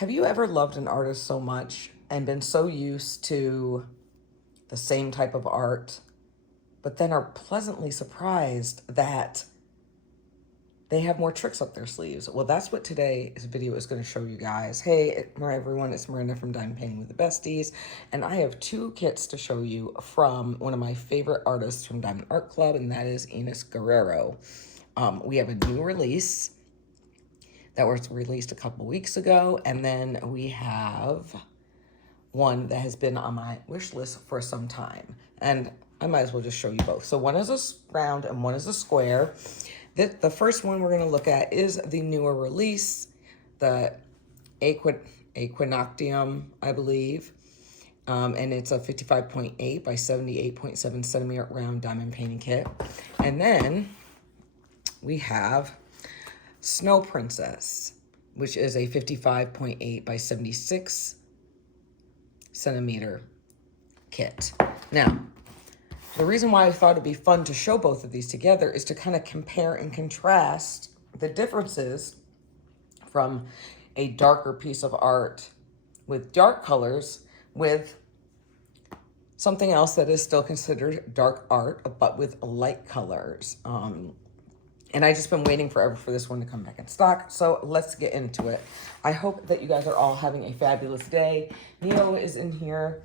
Have you ever loved an artist so much and been so used to the same type of art, but then are pleasantly surprised that they have more tricks up their sleeves? Well, that's what today's video is going to show you guys. Hey, everyone, it's Miranda from Diamond Painting with the Besties, and I have two kits to show you from one of my favorite artists from Diamond Art Club, and that is Enys Guerrero. We have a new release that was released a couple weeks ago, and then we have one that has been on my wish list for some time, and I might as well just show you both. So one is a round and one is a square. The first one we're going to look at is the newer release, the Equinoctium, I believe, and it's a 55.8 by 78.7 centimeter round diamond painting kit. And then we have Snow Princess, which is a 55.8 by 76 centimeter kit. Now, the reason why I thought it'd be fun to show both of these together is to kind of compare and contrast the differences from a darker piece of art with dark colors with something else that is still considered dark art, but with light colors. And I just been waiting forever for this one to come back in stock. So let's get into it. I hope that you guys are all having a fabulous day. Neo is in here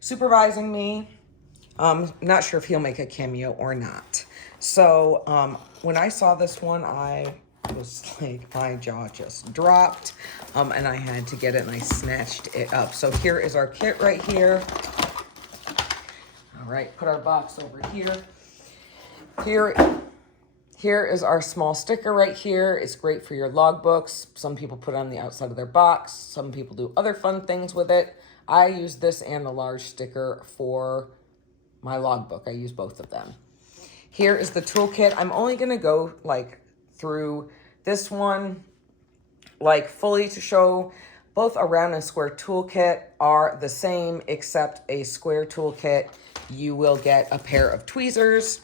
supervising me. Not sure if he'll make a cameo or not. So when I saw this one, I was like, my jaw just dropped. And I had to get it and I snatched it up. So here is our kit right here. All right, put our box over here. Here is our small sticker right here. It's great for your logbooks. Some people put it on the outside of their box. Some people do other fun things with it. I use this and the large sticker for my logbook. I use both of them. Here is the toolkit. I'm only gonna go through this one fully to show both a round and square toolkit are the same, except a square toolkit, you will get a pair of tweezers.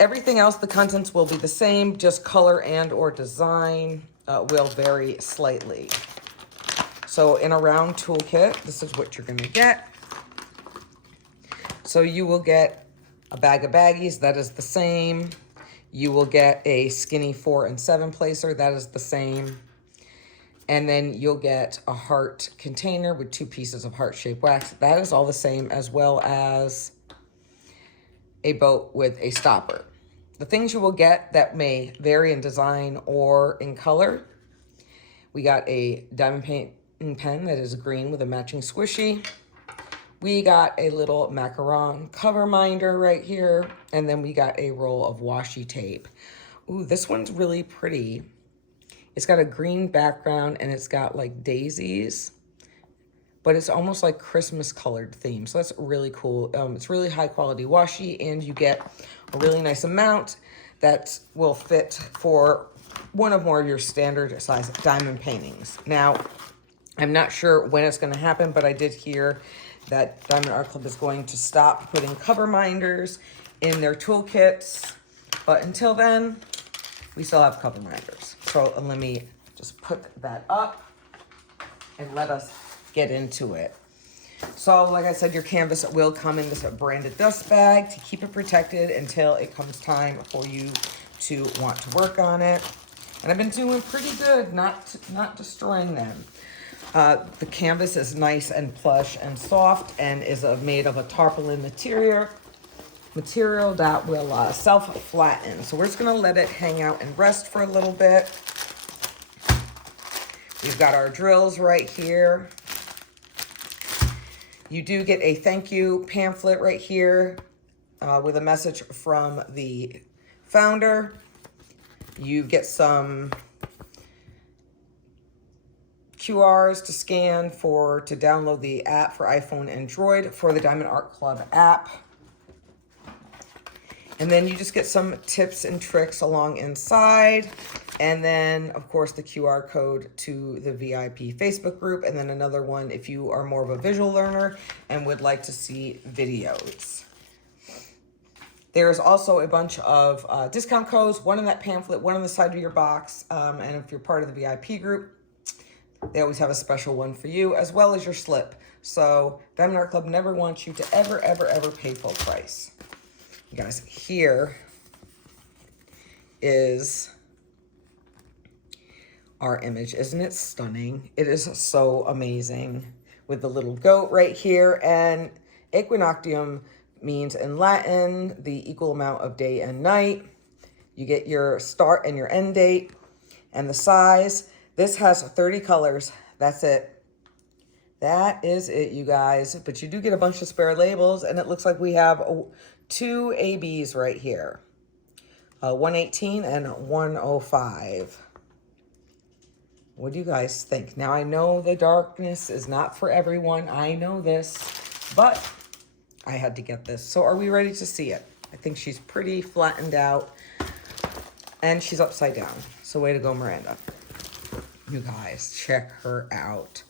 Everything else, the contents will be the same, just color and or design will vary slightly. So in a round toolkit, this is what you're gonna get. So you will get a bag of baggies, that is the same. You will get a skinny 4 and 7 placer, that is the same. And then you'll get a heart container with 2 pieces of heart-shaped wax. That is all the same, as well as a boat with a stopper. The things you will get that may vary in design or in color. We got a diamond painting pen that is green with a matching squishy. We got a little macaron cover minder right here. And then we got a roll of washi tape. Ooh, this one's really pretty. It's got a green background and it's got like daisies, but it's almost like Christmas colored theme. So that's really cool. It's really high quality washi and you get a really nice amount that will fit for one of more of your standard size diamond paintings. Now, I'm not sure when it's gonna happen, but I did hear that Diamond Art Club is going to stop putting cover minders in their toolkits. But until then, we still have cover minders. So let me just put that up and let us get into it. So like I said, your canvas will come in this branded dust bag to keep it protected until it comes time for you to want to work on it. And I've been doing pretty good, not destroying them. The canvas is nice and plush and soft and is made of a tarpaulin material that will self-flatten. So we're just gonna let it hang out and rest for a little bit. We've got our drills right here. You do get a thank you pamphlet right here with a message from the founder. You get some QRs to scan to download the app for iPhone and Android for the Diamond Art Club app. And then you just get some tips and tricks along inside. And then, of course, the QR code to the VIP Facebook group. And then another one if you are more of a visual learner and would like to see videos. There's also a bunch of discount codes, one in that pamphlet, one on the side of your box. And if you're part of the VIP group, They always have a special one for you, as well as your slip. So Diamond Art Club never wants you to ever, ever, ever pay full price. You guys, here is our image. Isn't it stunning? It is so amazing, with the little goat right here. And equinoctium means in Latin the equal amount of day and night. You get your start and your end date and the size. This has 30 colors. That's it. That is it, you guys. But you do get a bunch of spare labels, and it looks like we have 2 ABs right here. 118 and 105. What do you guys think? Now, I know the darkness is not for everyone. I know this, but I had to get this. So are we ready to see it? I think she's pretty flattened out, and she's upside down. So way to go, Miranda. You guys, check her out.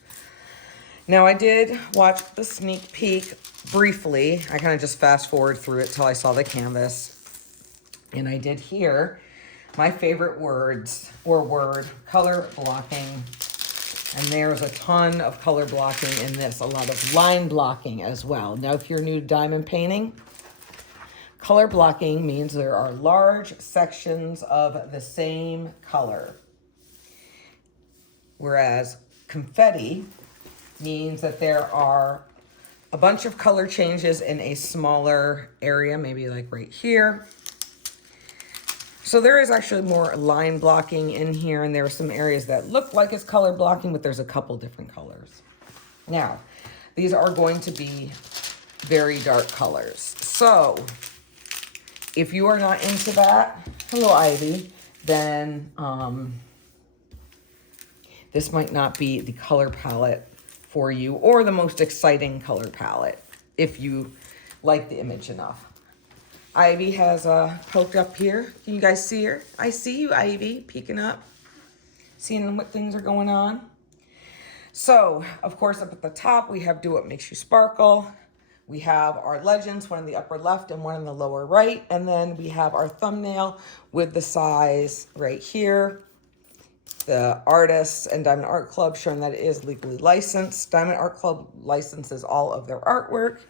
Now, I did watch the sneak peek briefly. I kind of just fast forward through it till I saw the canvas. And I did hear my favorite words or word, color blocking. And there's a ton of color blocking in this, a lot of line blocking as well. Now, if you're new to diamond painting, color blocking means there are large sections of the same color. Whereas confetti means that there are a bunch of color changes in a smaller area, maybe like right here. So there is actually more line blocking in here, and there are some areas that look like it's color blocking, but there's a couple different colors. Now, these are going to be very dark colors. So if you are not into that, hello Ivy, then this might not be the color palette for you, or the most exciting color palette if you like the image enough. Ivy has poked up here. Can you guys see her? I see you, Ivy, peeking up, seeing what things are going on. So, of course, up at the top, we have Do What Makes You Sparkle. We have our legends, one in the upper left and one in the lower right. And then we have our thumbnail with the size right here. The artists and Diamond Art Club showing that it is legally licensed. Diamond Art Club licenses all of their artwork.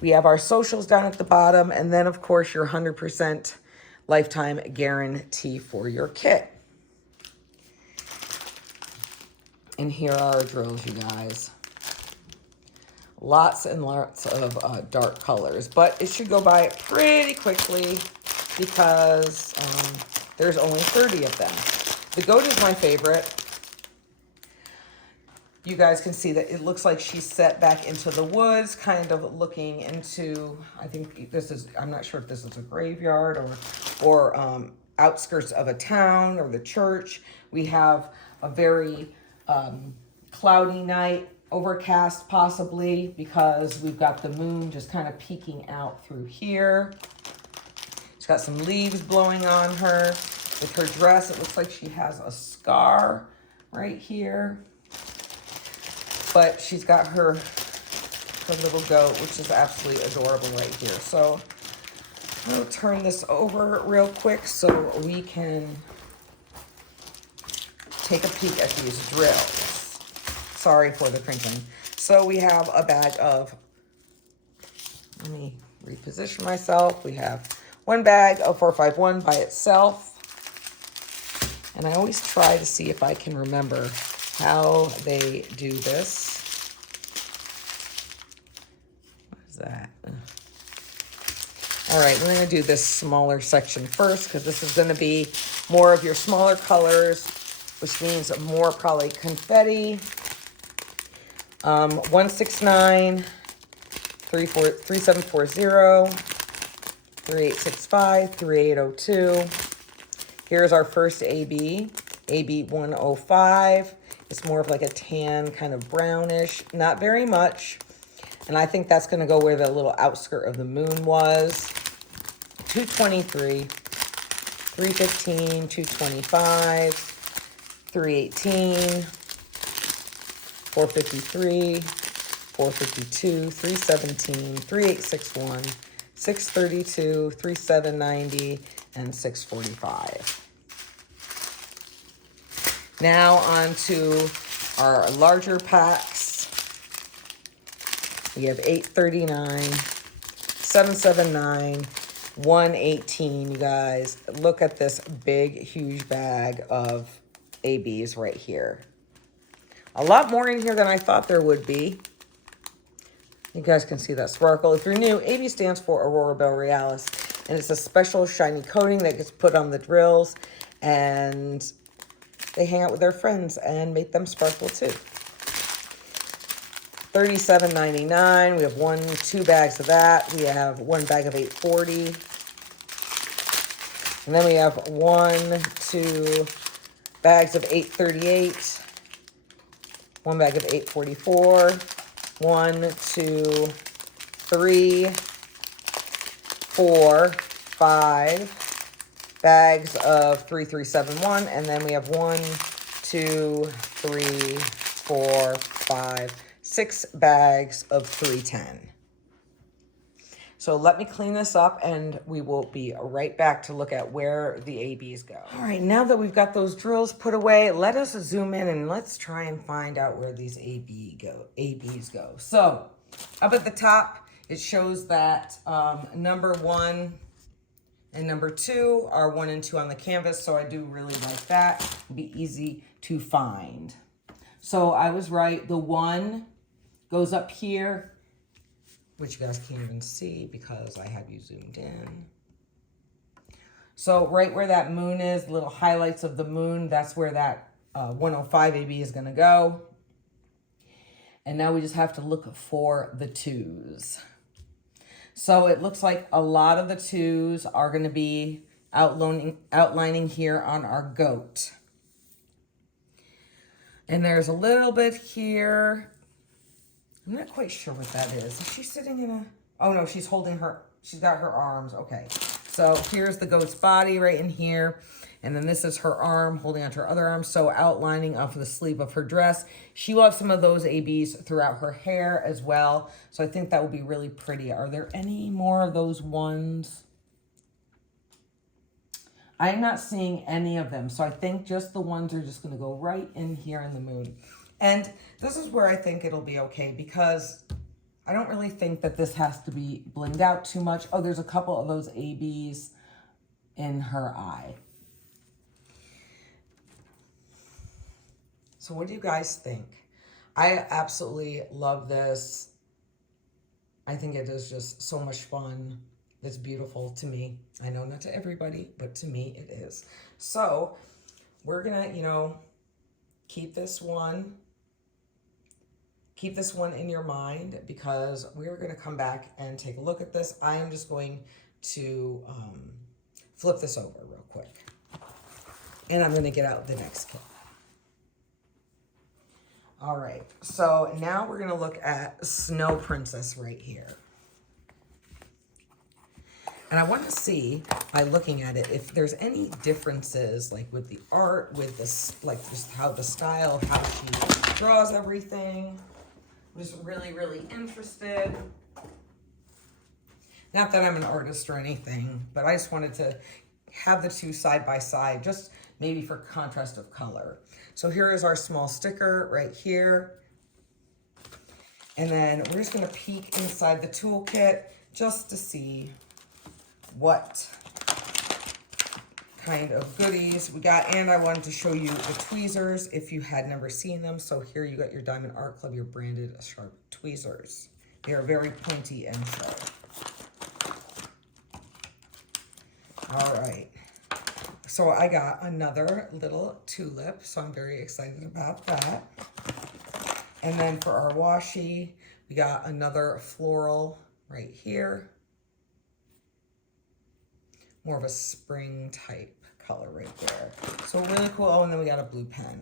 We have our socials down at the bottom, and then of course your 100% lifetime guarantee for your kit. And here are our drills, you guys. Lots and lots of dark colors, but it should go by pretty quickly because there's only 30 of them. The goat is my favorite. You guys can see that it looks like she's set back into the woods, kind of looking into, I think this is, I'm not sure if this is a graveyard or outskirts of a town or the church. We have a very cloudy night, overcast possibly, because we've got the moon just kind of peeking out through here. She's got some leaves blowing on her. With her dress, it looks like she has a scar right here. But she's got her little goat, which is absolutely adorable right here. So I'm going to turn this over real quick so we can take a peek at these drills. Sorry for the crinkling. So we have a bag of, let me reposition myself. We have one bag of 451 by itself. And I always try to see if I can remember how they do this. What is that? All right, we're going to do this smaller section first because this is going to be more of your smaller colors, which means more probably confetti. 169, 3740, 3865, 3802. Here's our first AB, AB 105. It's more of like a tan, kind of brownish, not very much. And I think that's gonna go where the little outskirt of the moon was. 223, 315, 225, 318, 453, 452, 317, 3861, 632, 3790, and 645. Now on to our larger packs. We have 839, 779, 118, you guys. Look at this big, huge bag of ABs right here. A lot more in here than I thought there would be. You guys can see that sparkle. If you're new, AB stands for Aurora Borealis, and it's a special shiny coating that gets put on the drills, and they hang out with their friends and make them sparkle too. $37.99. We have 2 bags of that. We have 1 bag of 840. And then we have 2 bags of 838. 1 bag of 844. 1, 2, 3, 4, 5 bags of 3371, and then we have 1, 2, 3, 4, 5, 6 bags of 310. So let me clean this up and we will be right back to look at where the ABs go. All right, now that we've got those drills put away, let us zoom in and let's try and find out where these ABs go. So up at the top, it shows that number 1 and number 2 are 1 and 2 on the canvas. So I do really like that. It'll be easy to find. So I was right. The 1 goes up here, which you guys can't even see because I have you zoomed in. So right where that moon is, little highlights of the moon, that's where that 105 AB is going to go. And now we just have to look for the 2s. So it looks like a lot of the 2s are going to be outlining here on our goat. And there's a little bit here. I'm not quite sure what that is. Is she sitting in a... Oh, no, she's holding her... She's got her arms. Okay. So here's the goat's body right in here. And then this is her arm holding onto her other arm. So outlining off of the sleeve of her dress. She will have some of those ABs throughout her hair as well. So I think that will be really pretty. Are there any more of those ones? I'm not seeing any of them. So I think just the ones are just going to go right in here in the moon. And this is where I think it'll be okay because I don't really think that this has to be blinged out too much. Oh, there's a couple of those ABs in her eye. So what do you guys think? I absolutely love this. I think it is just so much fun. It's beautiful to me. I know not to everybody, but to me it is. So we're gonna, keep this one in your mind because we're going to come back and take a look at this. I am just going to flip this over real quick. And I'm going to get out the next kit. All right. So now we're going to look at Snow Princess right here. And I want to see, by looking at it, if there's any differences, like with the art, with this, like just how the style, how she draws everything. I'm just really, really interested. Not that I'm an artist or anything, but I just wanted to have the 2 side by side, just maybe for contrast of color. So here is our small sticker right here. And then we're just going to peek inside the toolkit just to see what kind of goodies we got. And I wanted to show you the tweezers if you had never seen them. So here you got your Diamond Art Club, your branded sharp tweezers. They are very pointy and sharp. All right. So I got another little tulip, so I'm very excited about that. And then for our washi, we got another floral right here. More of a spring type color right there. So really cool. Oh, and then we got a blue pen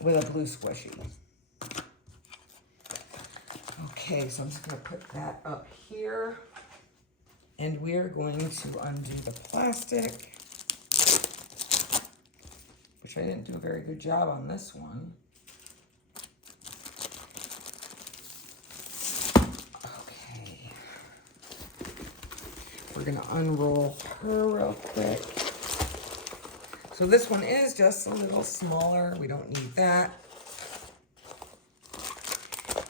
with a blue squishy. Okay, so I'm just going to put that up here. And we're going to undo the plastic, which I didn't do a very good job on this one. Okay. We're going to unroll her real quick. So this one is just a little smaller. We don't need that.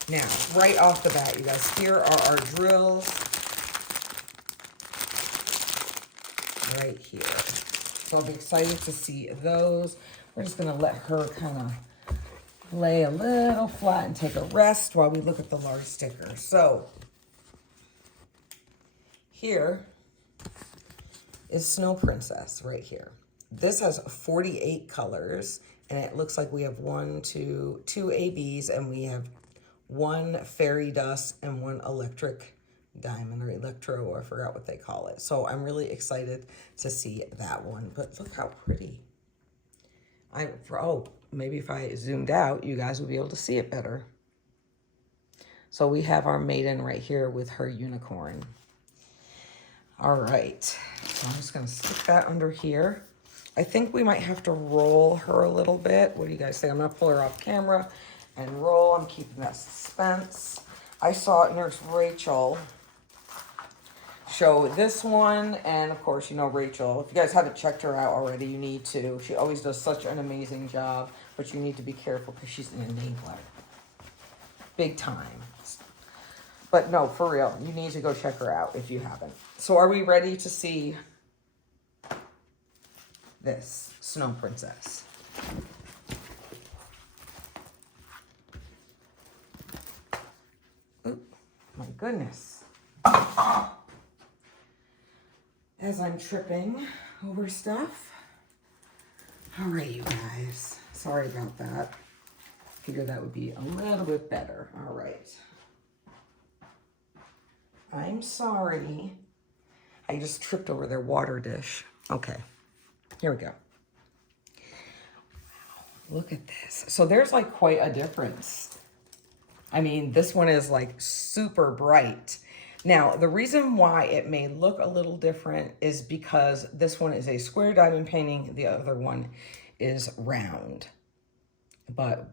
Now, right off the bat, you guys, here are our drills. Right here. So I'm excited to see those. We're just gonna let her kind of lay a little flat and take a rest while we look at the large sticker. So here is Snow Princess right here. This has 48 colors, and it looks like we have two ABs, and we have one fairy dust and one electric diamond or electro, or I forgot what they call it. So I'm really excited to see that one. But look how pretty. Maybe if I zoomed out, you guys would be able to see it better. So we have our maiden right here with her unicorn. All right, so I'm just gonna stick that under here. I think we might have to roll her a little bit. What do you guys think? I'm gonna pull her off camera and roll. I'm keeping that suspense. I saw Nurse Rachel show this one, and of course, you know Rachel. If you guys haven't checked her out already, you need to. She always does such an amazing job, but you need to be careful because she's an enabler. Big time. But no, for real, you need to go check her out if you haven't. So are we ready to see this Snow Princess? Ooh, my goodness. As I'm tripping over stuff. All right, you guys. Sorry about that. Figured that would be a little bit better. All right. I'm sorry. I just tripped over their water dish. Okay, here we go. Wow, look at this. So there's like quite a difference. I mean, this one is like super bright. Now, the reason why it may look a little different is because this one is a square diamond painting. The other one is round. But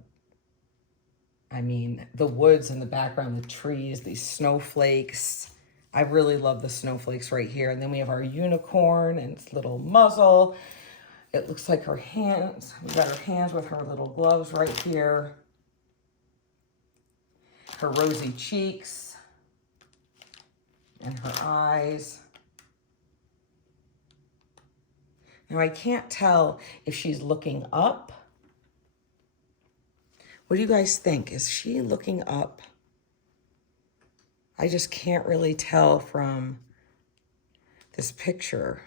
I mean, the woods in the background, the trees, these snowflakes. I really love the snowflakes right here. And then we have our unicorn and its little muzzle. It looks like her hands. We got her hands with her little gloves right here. Her rosy cheeks. And her eyes. Now I can't tell if she's looking up. What do you guys think? Is she looking up? I just can't really tell from this picture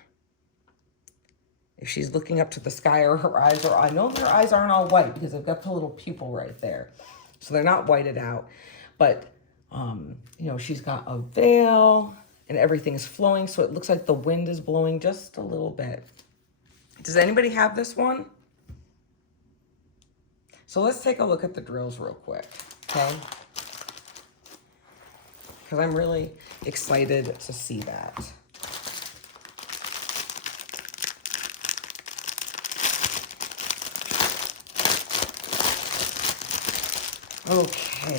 if she's looking up to the sky or her eyes are. I know their eyes aren't all white because they've got the little pupil right there. So they're not whited out. But, you know, she's got a veil and everything's flowing. So it looks like the wind is blowing just a little bit. Does anybody have this one? So let's take a look at the drills real quick, okay? Because I'm really excited to see that. Okay.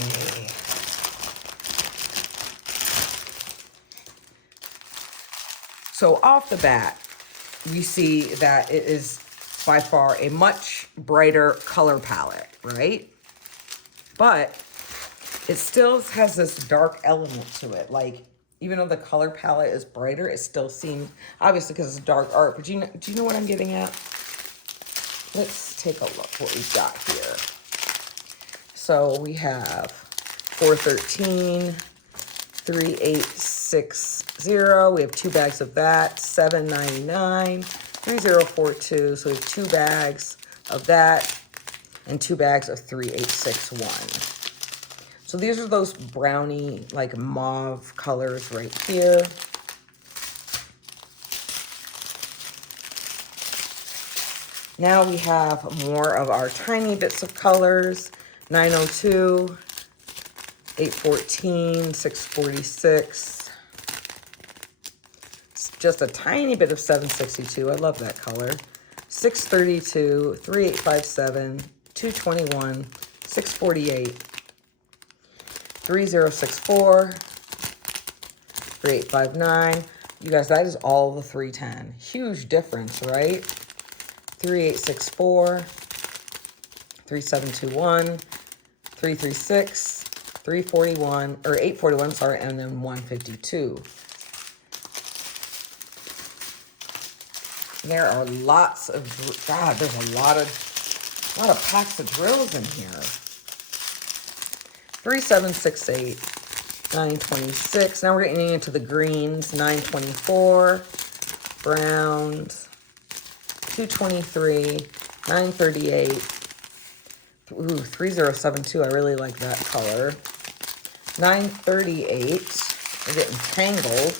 So off the bat, we see that it is by far a much brighter color palette, right? But it still has this dark element to it. Like, even though the color palette is brighter, it still seems, obviously because it's dark art, but do you know what I'm getting at? Let's take a look what we've got here. So we have 413, 3860. We have 2 bags of that, $7.99, 3042. So we have 2 bags of that and 2 bags of 3861. So these are those brownie, like mauve colors right here. Now we have more of our tiny bits of colors. 902, 814, 646. It's just a tiny bit of 762. I love that color. 632, 3857, 221, 648. 3064, 3859. You guys, that is all the 310. Huge difference, right? 3864, 3721, 336, 341, or 841, sorry, and then 152. There are lots of, God, there's a lot of packs of drills in here. 3768, 926. Now we're getting into the greens. 924, browns, 223, 938. Ooh, 3072. I really like that color. 938. We're getting tangled.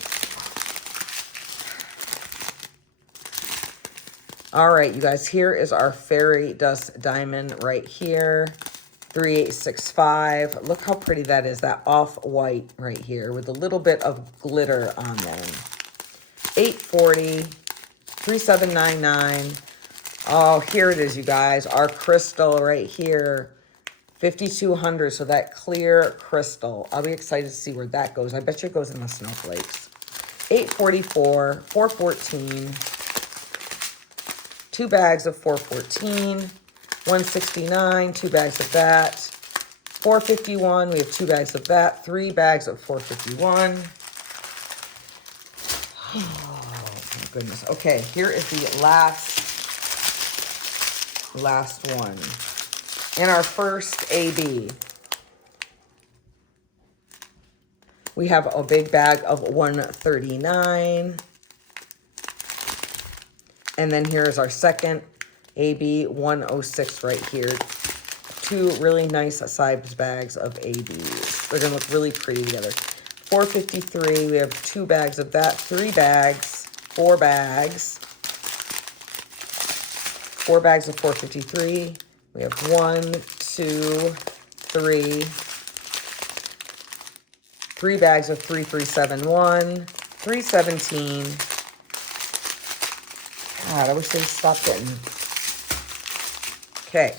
All right, you guys, here is our fairy dust diamond right here. 3865. Look how pretty that is, that off-white right here with a little bit of glitter on them. 840, 3799. Oh, here it is, you guys. Our crystal right here. 5200, so that clear crystal. I'll be excited to see where that goes. I bet you it goes in the snowflakes. 844, 414. 2 bags of 414, 169, 2 bags of that, 451, we have 2 bags of that, 3 bags of 451. Oh my goodness. Okay, here is the last one. In our first AB, we have a big bag of 139. And then here's our second AB 106 right here. 2 really nice size bags of ABs. They're gonna look really pretty together. 453, we have 2 bags of that, 3 bags, 4 bags. 4 bags of 453. We have 1, 2, 3. 3 bags of 3371, 317. God, I wish they stopped getting. Okay.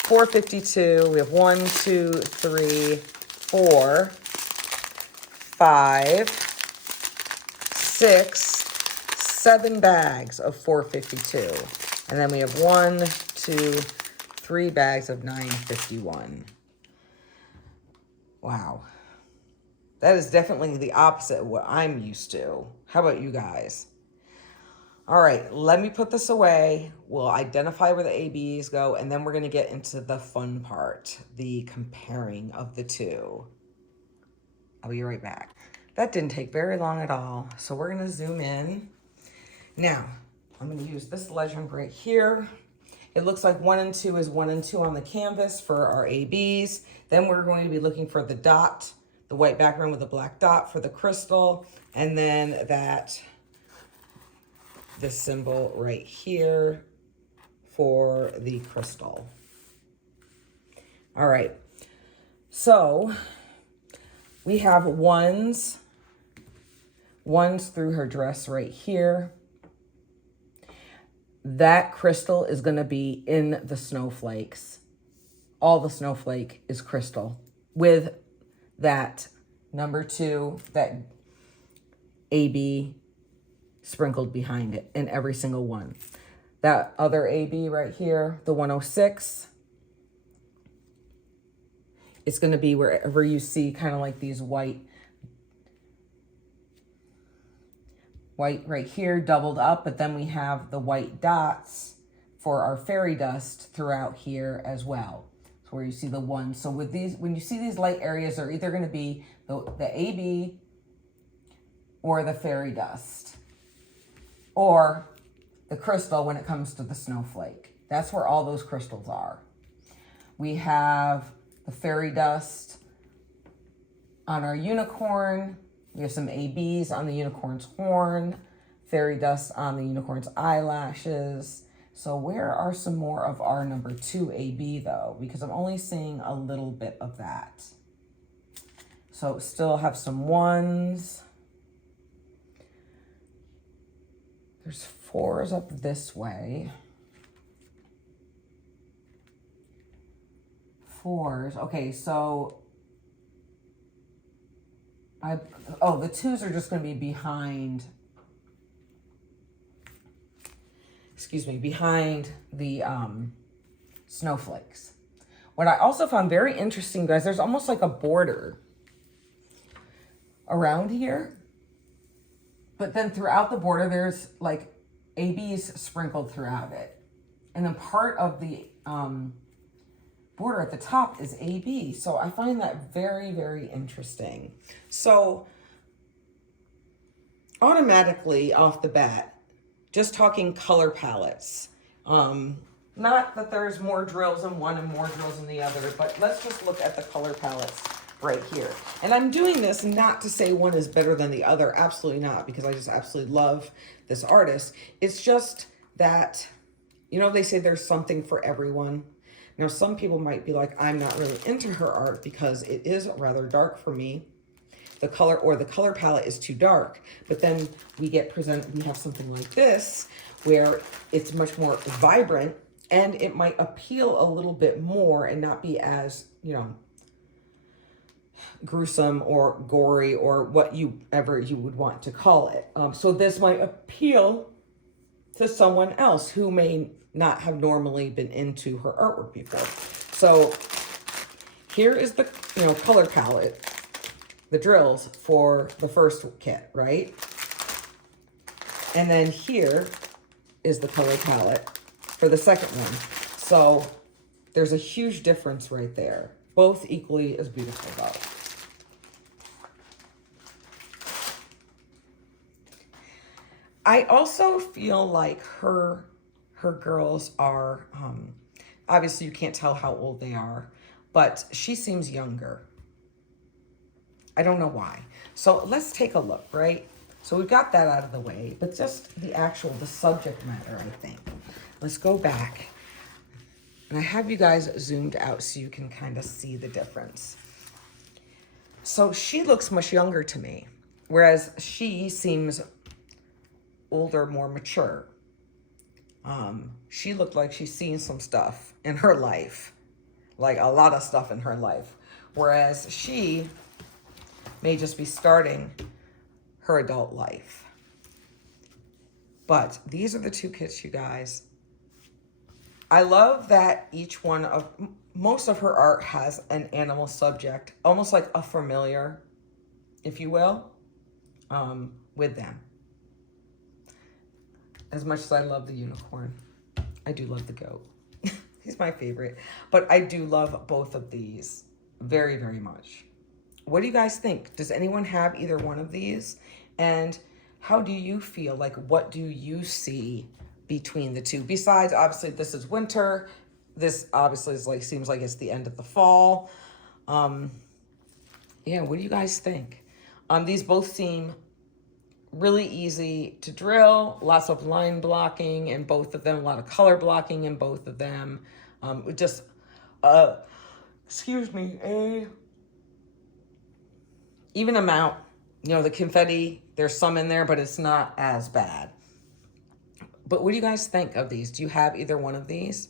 452. We have 1, 2, 3, 4, 5, 6, 7 bags of 452. And then we have 1, 2, 3 bags of 951. Wow. That is definitely the opposite of what I'm used to. How about you guys? All right, let me put this away. We'll identify where the ABs go, and then we're going to get into the fun part, the comparing of the two. I'll be right back. That didn't take very long at all. So we're going to zoom in. Now, I'm going to use this legend right here. It looks like 1 and 2 is 1 and 2 on the canvas for our ABs. Then we're going to be looking for the dot, the white background with a black dot for the crystal, and then this symbol right here for the crystal. All right, so we have ones through her dress right here. That crystal is going to be in the snowflakes. All the snowflake is crystal with that number 2, that AB sprinkled behind it in every single one. That other AB right here, the 106, it's going to be wherever you see kind of like these white right here doubled up, but then we have the white dots for our fairy dust throughout here as well. So where you see the 1. So with these, when you see these light areas, they're either going to be the AB or the fairy dust, or the crystal when it comes to the snowflake. That's where all those crystals are. We have the fairy dust on our unicorn. We have some ABs on the unicorn's horn, fairy dust on the unicorn's eyelashes. So where are some more of our number 2 AB though? Because I'm only seeing a little bit of that. So still have some 1s. There's 4s up this way. 4s. Okay, so the 2s are just going to be behind. excuse me, behind the snowflakes. What I also found very interesting, guys, there's almost like a border around here. But then throughout the border, there's like ABs sprinkled throughout it. And then part of the border at the top is AB. So I find that very, very interesting. So automatically off the bat, just talking color palettes. Not that there's more drills in one and more drills in the other, but let's just look at the color palettes right here. And I'm doing this not to say one is better than the other. Absolutely not, because I just absolutely love this artist. It's just that, you know, they say there's something for everyone. Now, some people might be like, I'm not really into her art because it is rather dark for me. The color or the color palette is too dark. But then we have something like this where it's much more vibrant and it might appeal a little bit more and not be as, you know, gruesome or gory or whatever you would want to call it. So this might appeal to someone else who may not have normally been into her artwork before. So here is the, you know, color palette, the drills for the first kit, right? And then here is the color palette for the second one. So there's a huge difference right there. Both equally as beautiful though. I also feel like her girls are, obviously you can't tell how old they are, but she seems younger. I don't know why. So let's take a look, right? So we've got that out of the way, but just the subject matter, I think. Let's go back. And I have you guys zoomed out so you can kind of see the difference. So she looks much younger to me, whereas she seems older, more mature. She looked like she's seen some stuff in her life, like a lot of stuff in her life, whereas she may just be starting her adult life. But these are the two kits, you guys. I love that most of her art has an animal subject, almost like a familiar, if you will, with them. As much as I love the unicorn, I do love the goat. He's my favorite. But I do love both of these very, very much. What do you guys think? Does anyone have either one of these? And how do you feel? Like, what do you see between the two? Besides, obviously, this is winter. This obviously is like, seems like it's the end of the fall. Yeah, what do you guys think? These both seem really easy to drill, lots of line blocking in both of them, a lot of color blocking in both of them. Just, excuse me, a even amount, you know, the confetti, there's some in there, but it's not as bad. But what do you guys think of these? Do you have either one of these?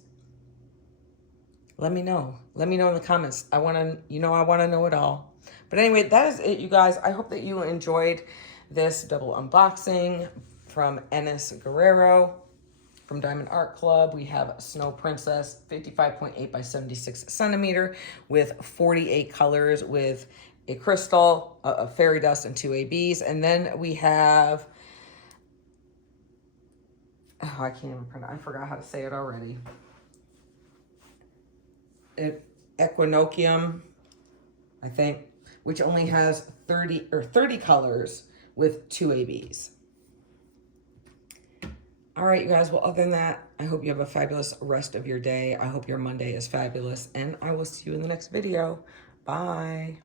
Let me know. Let me know in the comments. I want to know it all. But anyway, that is it, you guys. I hope that you enjoyed this double unboxing from Enys Guerrero from Diamond Art Club. We have Snow Princess 55.8 by 76 centimeter with 48 colors with a crystal, a fairy dust, and 2 ABs. And then we have, oh, I can't even pronounce, I forgot how to say it already. Equinoctium, I think, which only has 30 colors with 2 ABs. All right, you guys. Well, other than that, I hope you have a fabulous rest of your day. I hope your Monday is fabulous, and I will see you in the next video. Bye.